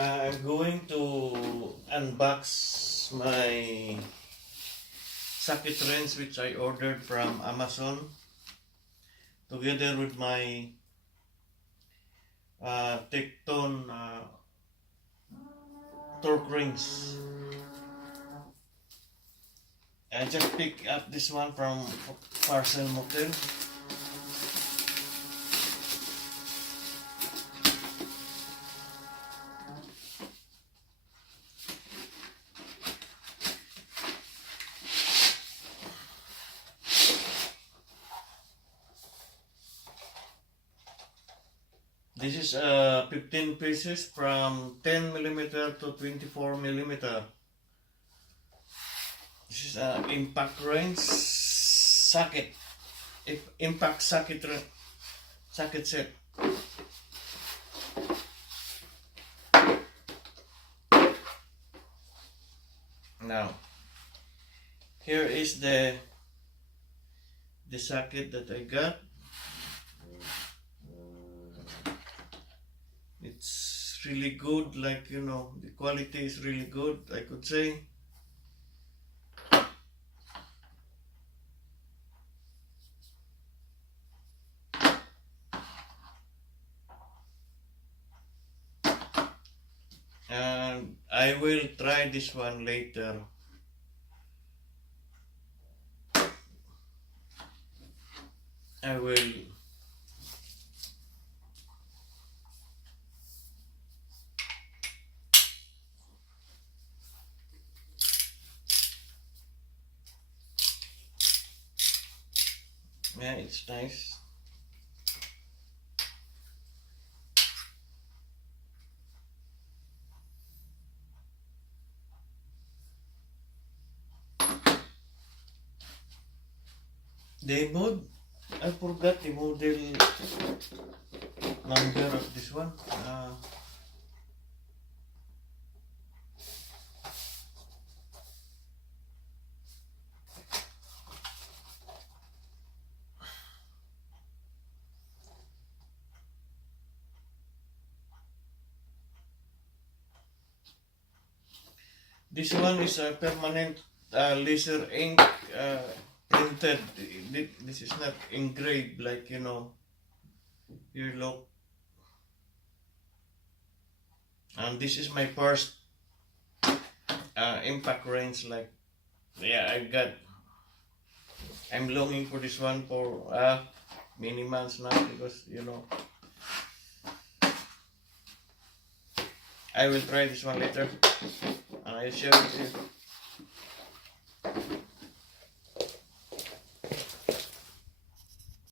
I'm going to unbox my socket wrench which I ordered from Amazon together with my Tekton torque rings. I just picked up this one from Parcel Motel. This is 15 pieces from 10 millimeter to 24 millimeter. This is impact wrench socket. Impact socket set. Now, here is the socket that I got. It's really good, like, you know, the quality is really good, I could say. And I will try this one later. I will yeah, it's nice. I forgot the model number of this one. This one is a permanent laser ink printed. This is not engraved, like, you know. Here, look. And this is my first impact wrench. Like, yeah, I'm longing for this one for many months now, because, you know, I will try this one later and I'll share with you.